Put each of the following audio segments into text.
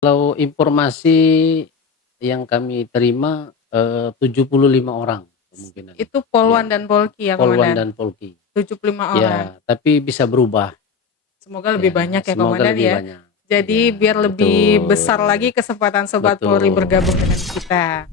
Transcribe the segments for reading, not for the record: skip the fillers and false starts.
Kalau informasi yang kami terima, 75 orang kemungkinan. Itu Iya, Polwan dan Polki ya, Polwan Komandan? dan Polki. 75 orang. Ya, tapi bisa berubah. Semoga lebih Ya, banyak ya, semoga Komandan lebih ya. banyak. Jadi Ya, biar lebih besar lagi betul. kesempatan Sobat Polri Betul. bergabung dengan kita.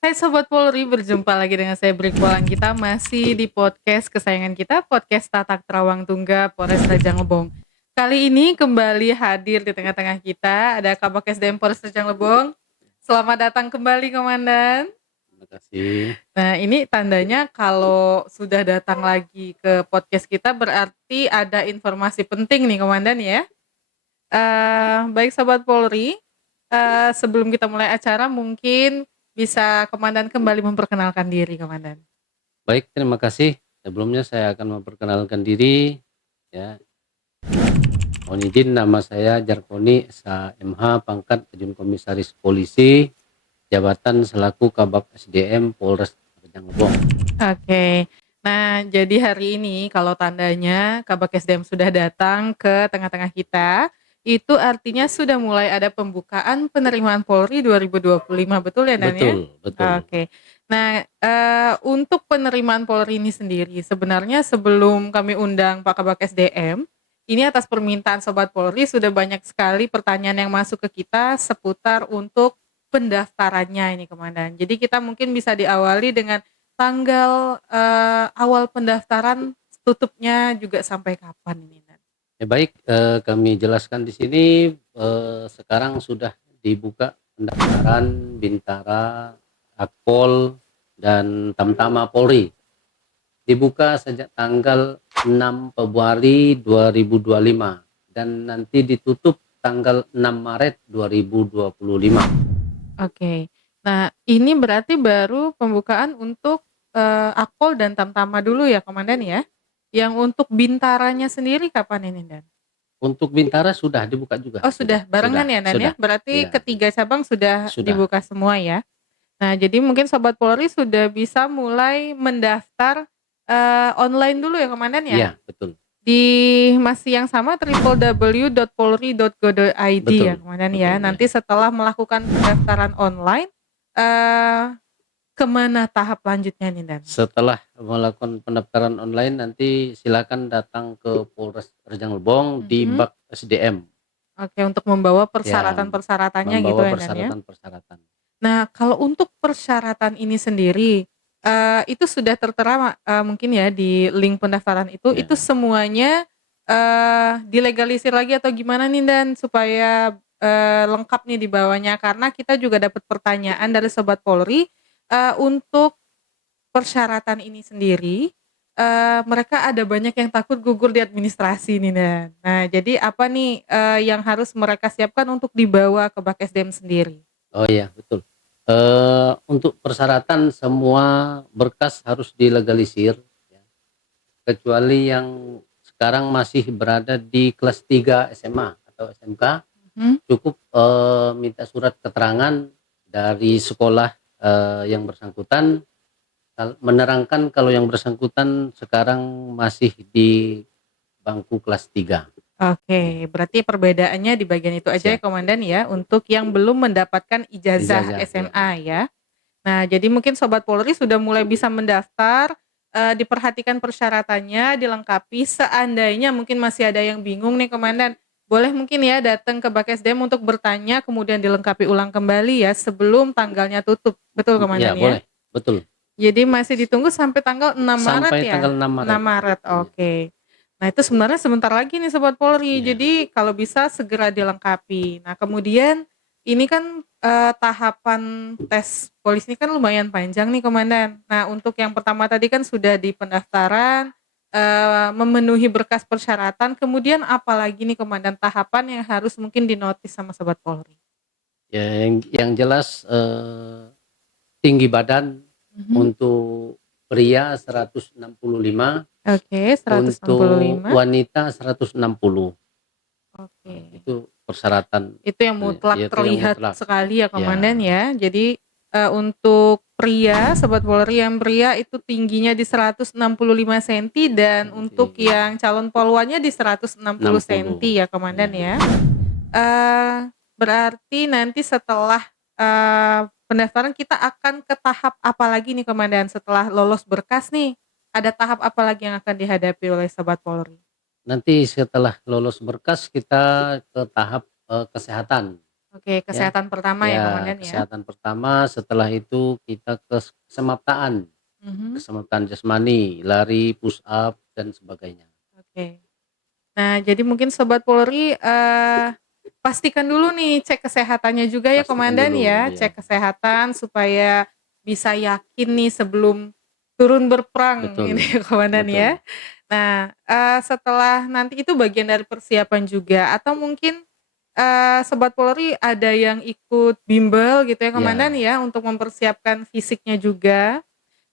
Hai Sobat Polri, berjumpa lagi dengan saya Brikbolan. Kita masih di podcast kesayangan kita, podcast Tatak Terawang Tungga Polres Rajang Lebong. Kali ini kembali hadir di tengah-tengah kita ada Kabak SDM Polres Rajang Lebong. Selamat datang kembali, Komandan. Terima kasih. Nah, ini tandanya kalau sudah datang lagi ke podcast kita berarti ada informasi penting nih, Komandan ya. Baik Sobat Polri, sebelum kita mulai acara mungkin bisa Komandan kembali memperkenalkan diri, Komandan. Baik, terima kasih. Sebelumnya saya akan memperkenalkan diri. Ya, mohon izin, nama saya Jarkoni SHMH, pangkat Ajun Komisaris Polisi, jabatan selaku Kabak SDM Polres Rajang Lebong. Oke. Nah, jadi hari ini kalau tandanya Kabak SDM sudah datang ke tengah-tengah kita, itu artinya sudah mulai ada pembukaan penerimaan Polri 2025, betul ya, Dan ya? Betul, betul. Oke. Nah, untuk penerimaan Polri ini sendiri, sebenarnya sebelum kami undang Pak Kabak SDM, ini atas permintaan Sobat Polri sudah banyak sekali pertanyaan yang masuk ke kita seputar untuk pendaftarannya ini, Komandan. Jadi kita mungkin bisa diawali dengan tanggal awal pendaftaran, tutupnya juga sampai kapan ini, Dan? Ya baik, kami jelaskan di sini, sekarang sudah dibuka pendaftaran Bintara, Akpol, dan Tamtama Polri. Dibuka sejak tanggal 6 Februari 2025 dan nanti ditutup tanggal 6 Maret 2025. Oke. Nah, ini berarti baru pembukaan untuk Akpol dan Tamtama dulu ya, Komandan ya? Yang untuk Bintaranya sendiri kapan ini, Dan? Untuk Bintara sudah dibuka juga. Oh, sudah barengan ya, Dan ya? Sudah. Berarti Ya, ketiga cabang sudah sudah. dibuka semua ya? Nah, jadi mungkin Sobat Polri sudah bisa mulai mendaftar online dulu ya, Komandan ya? Iya, betul. Di masih yang sama www.polri.go.id ya, Komandan ya. Betul, Nanti setelah melakukan pendaftaran online, kemana tahap lanjutnya nih, Dan? Setelah melakukan pendaftaran online nanti silakan datang ke Polres Rajang Lebong di Mhm. Bak SDM. Oke, untuk membawa Ya, persyaratan-persyaratannya gitu membawa ya, Dan ya. persyaratan-persyaratan. Nah, kalau untuk persyaratan ini sendiri, itu sudah tertera mungkin ya di link pendaftaran itu Ya. semuanya, dilegalisir lagi atau gimana nih, Dan? Supaya, lengkap nih di bawahnya, karena kita juga dapat pertanyaan dari Sobat Polri, untuk persyaratan ini sendiri, mereka ada banyak yang takut gugur di administrasi nih, Dan. Nah, jadi apa nih, yang harus mereka siapkan untuk dibawa ke Bak SDM sendiri? Oh iya, betul. Untuk persyaratan semua berkas harus dilegalisir, ya, kecuali yang sekarang masih berada di kelas 3 SMA atau SMK, Mhm. cukup minta surat keterangan dari sekolah yang bersangkutan, menerangkan kalau yang bersangkutan sekarang masih di bangku kelas 3. Oke, berarti perbedaannya di bagian itu aja ya, Siap. Komandan ya, untuk yang belum mendapatkan ijazah Ijazah, ya. SMA ya. Nah, jadi mungkin Sobat Polri sudah mulai bisa mendaftar, diperhatikan persyaratannya, dilengkapi. Seandainya mungkin masih ada yang bingung nih, Komandan, boleh mungkin ya datang ke Bak SDM untuk bertanya, kemudian dilengkapi ulang kembali ya sebelum tanggalnya tutup. Betul, Ya, Komandan ya? boleh, betul. Jadi masih ditunggu sampai tanggal 6 Maret Sampai ya? tanggal 6 6 Maret. Maret, Ya. oke. Nah, itu sebenarnya sebentar lagi nih Sobat Polri. Ya. Jadi kalau bisa segera dilengkapi. Nah, kemudian ini kan tahapan tes polisi ini kan lumayan panjang nih, Komandan. Nah, untuk yang pertama tadi kan sudah di pendaftaran, memenuhi berkas persyaratan, kemudian apalagi nih, Komandan, tahapan yang harus mungkin dinotis sama Sobat Polri? Ya, yang jelas tinggi badan. Mhm. Untuk pria 165, Oke, untuk 165. wanita 160. Oke. Itu persyaratan. Itu yang mutlak Itu yang terlihat mutlak. sekali ya, Komandan Ya. ya. Jadi untuk pria, Sobat Polri yang pria itu tingginya di 165 cm dan untuk yang calon polwannya di 160 cm ya, Komandan ya. Berarti nanti setelah, pendaftaran kita akan ke tahap apa lagi nih Komandan? Setelah lolos berkas nih, ada tahap apa lagi yang akan dihadapi oleh Sobat Polri? Nanti setelah lolos berkas kita ke tahap, kesehatan Oke, ya. kesehatan pertama ya Ya, Komandan ya? kesehatan pertama, setelah itu kita ke kesemaptaan, Mhm, kesemaptaan jasmani, lari, push up, dan sebagainya. oke. Nah, jadi mungkin Sobat Polri, pastikan dulu nih cek kesehatannya juga ya Pastikan Komandan dulu, ya, ya. cek kesehatan supaya bisa yakin nih sebelum turun berperang ini Betul, Komandan ya. betul. Nah, setelah nanti itu bagian dari persiapan juga atau mungkin, Sobat Polri ada yang ikut bimbel gitu ya Komandan Ya, ya untuk mempersiapkan fisiknya juga.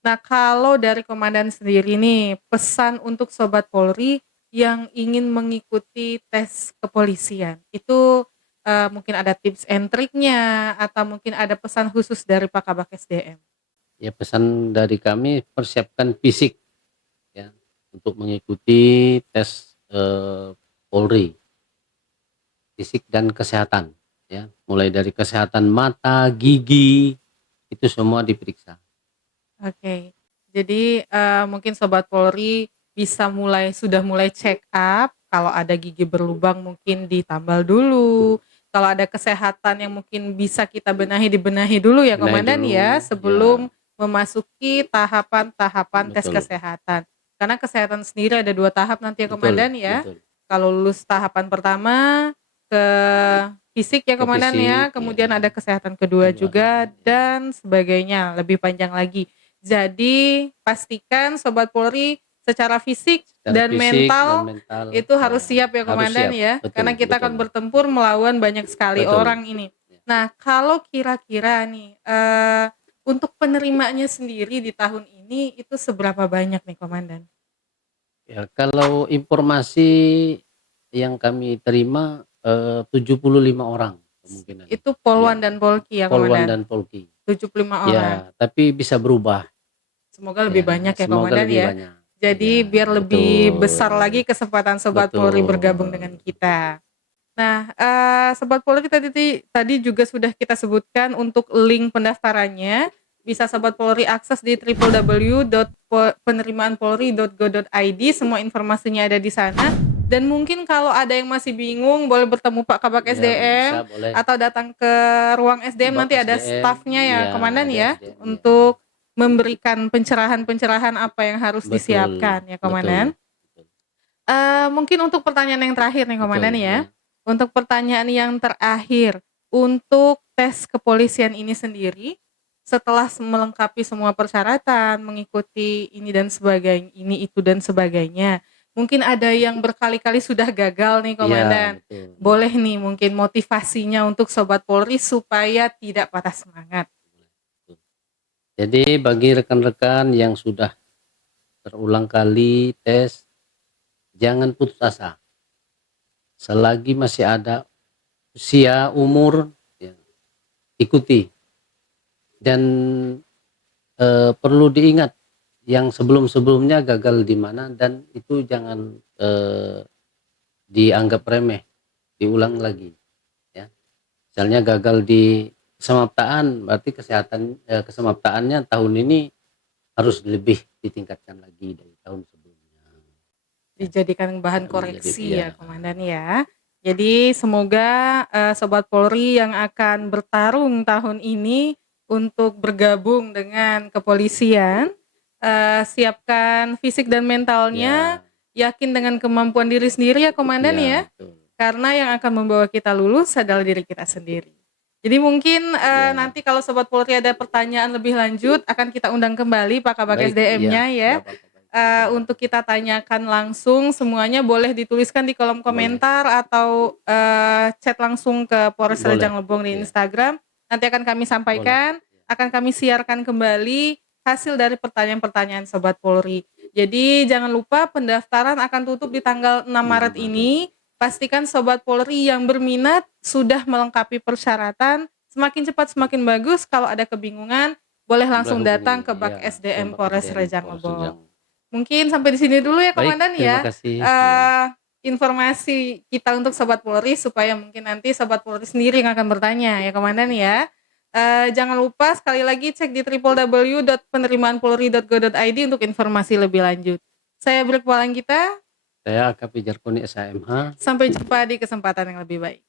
Nah, kalau dari komandan sendiri nih, pesan untuk Sobat Polri yang ingin mengikuti tes kepolisian, itu, mungkin ada tips and triknya atau mungkin ada pesan khusus dari Pak Kabak SDM? ya pesan dari kami persiapkan fisik ya untuk mengikuti tes, Polri, fisik dan kesehatan ya, mulai dari kesehatan mata, gigi, itu semua diperiksa. Oke. Jadi, mungkin Sobat Polri bisa sudah mulai check up, kalau ada gigi berlubang mungkin ditambal dulu, kalau ada kesehatan yang mungkin bisa kita dibenahi dulu ya Benahi Komandan dulu, ya, ya, sebelum memasuki tahapan-tahapan tes betul, kesehatan. Karena kesehatan sendiri ada 2 tahap nanti ya betul, Komandan ya. betul. Kalau lulus tahapan pertama, ke fisik ya Ke Komandan fisik, ya, ya, kemudian ada kesehatan kedua kedua, juga ya, dan sebagainya, lebih panjang lagi. Jadi pastikan Sobat Polri secara fisik secara dan fisik dan mental mental, itu ya, harus siap ya harus Komandan siap, ya, betul, karena kita betul, akan bertempur melawan banyak sekali betul, orang ini. ya. Nah, kalau kira-kira nih, untuk penerimanya sendiri di tahun ini itu seberapa banyak nih Komandan? Ya, kalau informasi yang kami terima, 75 orang kemungkinan, Itu ya, Polwan dan Polki ya Polwan Komandan? dan Polki. 75 orang. Ya, tapi bisa berubah, Semoga lebih ya, banyak ya semoga Komandan lebih ya. banyak. Jadi Ya, biar lebih besar lagi betul, kesempatan Sobat Polri bergabung dengan betul, kita. Nah, Sobat Polri tadi juga sudah kita sebutkan untuk link pendaftarannya, bisa Sobat Polri akses di www.penerimaanpolri.go.id, semua informasinya ada di sana. Dan mungkin kalau ada yang masih bingung boleh bertemu Pak Kabak ya, bisa, SDM boleh. atau datang ke ruang SDM, Bak nanti ada SDM, stafnya ya ya, Komandan ada ya, SDM, ya, untuk memberikan pencerahan-pencerahan apa yang harus betul, disiapkan ya Komandan. betul, betul, Mungkin untuk pertanyaan yang terakhir nih Komandan betul, ya. ya. Untuk pertanyaan yang terakhir, untuk tes kepolisian ini sendiri, setelah melengkapi semua persyaratan, mengikuti ini dan sebagainya, ini itu dan sebagainya, mungkin ada yang berkali-kali sudah gagal nih Iya, Komandan. betul, Boleh nih mungkin motivasinya untuk Sobat Polri supaya tidak patah semangat. betul. Jadi bagi rekan-rekan yang sudah berulang kali tes, jangan putus asa. Selagi masih ada usia, umur, ya, ikuti. Dan perlu diingat yang sebelum-sebelumnya gagal di mana, dan itu jangan dianggap remeh, diulang lagi. Ya. Misalnya gagal di kesemaptaan, berarti kesemaptaannya tahun ini harus lebih ditingkatkan lagi dari tahun sebelumnya. Ya, Dijadikan bahan menjadi, koreksi ya, ya Komandan ya. Jadi semoga, Sobat Polri yang akan bertarung tahun ini untuk bergabung dengan kepolisian, siapkan fisik dan mentalnya, ya, yakin dengan kemampuan diri sendiri ya Komandan ya, ya, betul. karena yang akan membawa kita lulus adalah diri kita sendiri. Jadi mungkin, Ya, nanti kalau Sobat Polri ada pertanyaan lebih lanjut akan kita undang kembali Pak Kabag baik, ya, SDM-nya ya. nggak apa-apa, baik. Ya, Untuk kita tanyakan langsung, semuanya boleh dituliskan di kolom boleh, komentar atau, chat langsung ke Polres boleh, Rejang Lebong di ya, Instagram. Nanti akan kami boleh. sampaikan, akan kami siarkan kembali hasil dari pertanyaan-pertanyaan Sobat Polri. Jadi jangan lupa pendaftaran akan tutup di tanggal 6 Maret 6 Maret. ini. Pastikan Sobat Polri yang berminat sudah melengkapi persyaratan, semakin cepat semakin bagus. Kalau ada kebingungan, boleh Boleh langsung datang hubungi, ke Bak ya, SDM Kembang Polres SDM Rejang Polres Lebong. Rejang. Mungkin sampai di sini dulu ya Baik, Komandan terima ya. kasih, ya. Eee, informasi kita untuk Sobat Polri supaya mungkin nanti Sobat Polri sendiri yang akan bertanya ya Komandan ya. Jangan lupa sekali lagi cek di www.penerimaanpolri.go.id untuk informasi lebih lanjut. Saya Brek Walang kita. Saya AKP Jarkoni SHMH. Sampai jumpa di kesempatan yang lebih baik.